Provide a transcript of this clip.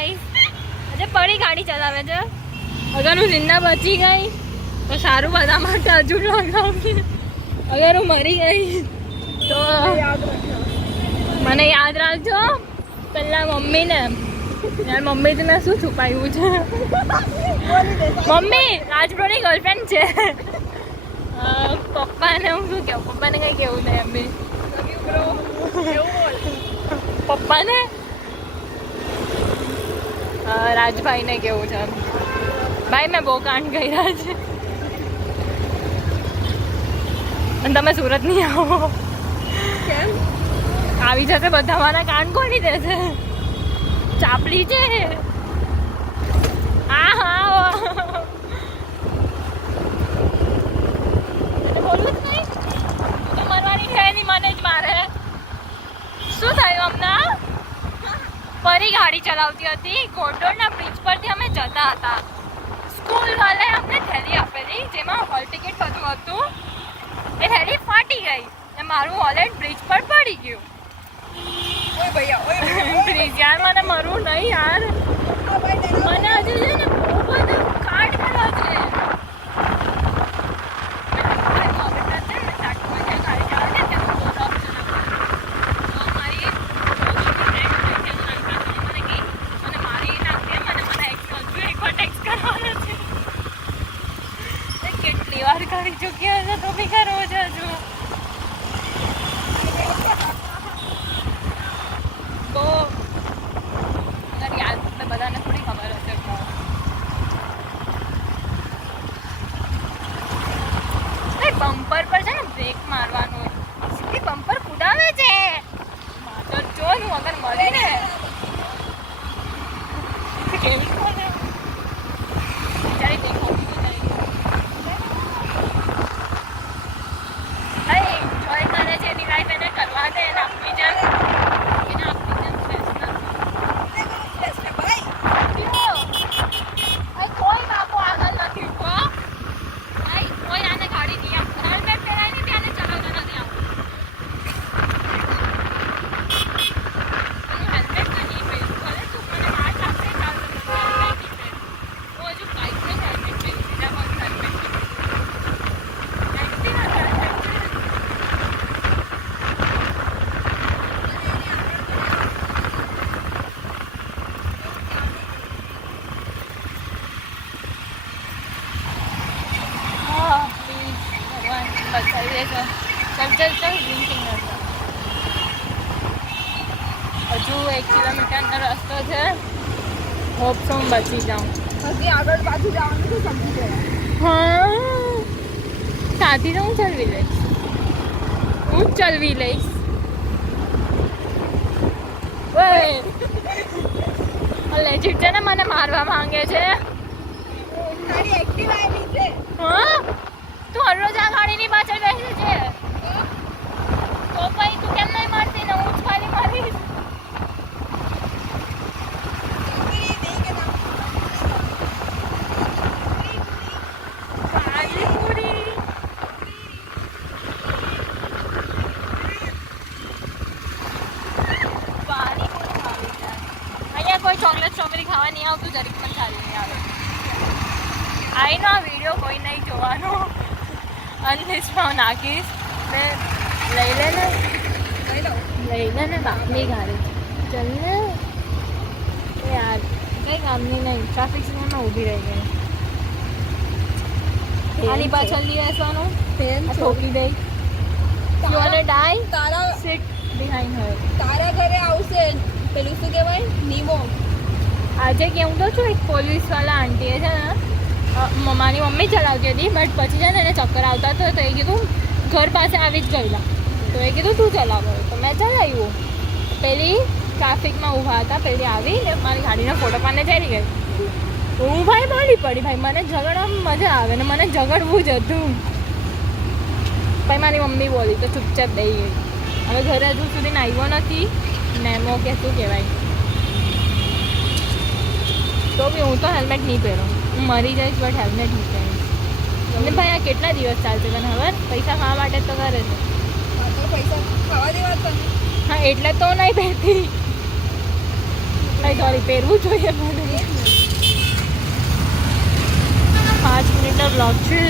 આજે પડી ગાડી ચલાવે છે. અગર હું જિંદા બચી ગઈ તો સારું, બધા માટે હજુ લગાવી. અગર હું મરી ગઈ તો મને યાદ રાખજો. પેલા મમ્મીને, યાર મમ્મીથી મેં શું છુપાયું છે? મમ્મી રાજબ્રોની ગર્લફ્રેન્ડ છે. પપ્પાને હું શું કહું? પપ્પાને કંઈ કેવું નહીં એમની. પપ્પાને રાજભાઈને કેવું છે? ભાઈ મેં બહુ કાંડ કર્યા છે અને તમે સુરત નહીં આવો. કેમ? આવી જશે બધા. મારા કાન કોની દેશે? ચાપલી છે. હા હા બોલવું જ નહીં. તો મરવાની છે નહીં, મને જ મારે. શું થયું હમણાં? ફરી ગાડી ચલાવતી હતી. ગોંડલના બ્રિજ પરથી અમે જતા હતા. સ્કૂલ વાળાએ અમને થેલી આપેલી જેમાં હોલ ટિકિટ બધું હતું. એ થેલી ફાટી ગઈ ને મારું વોલેટ બ્રિજ પર પડી ગયું. પ્લીઝ યાર, મને મરવું નહીં યાર. મને હજુ છે ને બહુ બધું કાંડ કરવા છે. કેટલી વાર કરી ચૂક્યા છે તો બી કરવો છે હજુ. તો યાદ બધાને થોડી ખબર હશે. બમ્પર પર છે ને બ્રેક મારવાનું, સીધી બમ્પર કુદાવે છે. માધર જો હું અગર મળી ને કેવી કોને બિચારી દેખો એન્જોય કરે છે એની લાઈફ. એને કરવા દે. એને આપવી જેમ કોઈ બાપો આગળ નથી. કોઈ આને ગાડી નહીં આપ. હેલ્મેટ પહેરાય નહીં ત્યાં ચલાવતા નથી આવતું. હેલ્મેટ તો નહીં પહેર્યું. ભલે તું મને માર લાગશે ચાલતું. હેલ્મેટ નહીં પહેર્યું. હું હજુ બાઇકનું હેલ્મેટ પહેર્યું. બીજા કોઈ હેલ્મેટ નહીં. હજુ 1 કિલોમીટરનો રસ્તો છે. હોપ સો હું બચી જાઉં. હજી આગળ પાછું જવાનું તો સમજી જાય. હા, સાથી તો હું ચલવી લઈશ. હું જ ચલવી લઈશ. લેજીટ છે ને મને મારવા માંગે છે. તારી એક્ટિવા આવી છે. હા, તું હરરોજ આ ગાડીની પાછળ બેસે છે. તો પછી તું કેમ નહીં મારતી ને? હું જ ખાલી મારીશ. કોઈ ચોકલેટ સ્ટ્રોબેરી ખાવા નહીં આવતું. જરીક પણ ચાલી નહીં આવે. આઈનો આ વિડીયો કોઈ નહીં જોવાનો. અનલિસ્ટમાં નાખીશ ને. લઈ લે ને બાપની ગાડી. ચલ ને યાર, કંઈ કામની નહીં. ટ્રાફિક સિગ્નલમાં ઊભી રહી ગઈ. આની પાછળ લઈ બેસવાનું. ઠોકી દઈ. યુ વોન્ટ ટુ ડાઈ? તારા સિટ બિહાઇન્ડ હર. તારા ઘરે આવશે પેલું શું કહેવાય, નીમો. આજે કેવું તો છું, એક પોલીસવાળા આંટીએ છે ને મારી મમ્મી ચલાવતી હતી. બટ પછી છે ને એને ચક્કર આવતા હતો તો એ કીધું ઘર પાસે આવી જ ગયેલા. તો એ કીધું તું ચલાવો. તો મેં ચલાવ્યું. પેલી ટ્રાફિકમાં ઊભા હતા. પેલી આવી ને મારી ગાડીનો ફોટો પાડને ચાલી ગઈ. હું ભાઈ બોલી પડી. ભાઈ મને ઝઘડવામાં મજા આવે ને મને ઝઘડવું જ હતું. ભાઈ મારી મમ્મી બોલી તો ચૂપચાપ દઈ ગઈ. હવે ઘરે હજુ સુધી આવ્યો નથી. નેમો કે શું કહેવાય. તો બી હું તો હેલ્મેટ નહીં પહેરું. હું મરી જઈશ બટ હેલ્મેટ નહીં પહેરીશ. અને ભાઈ આ કેટલા દિવસ ચાલશે તને ખબર? પૈસા ખાવા માટે તો કરે છે. પૈસા ખાવા દેવા તને. હા એટલે તો નહીં પહેરતી. ભાઈ સોરી પહેરવું જોઈએ મને 5 મિનિટનો બ્લોગ છે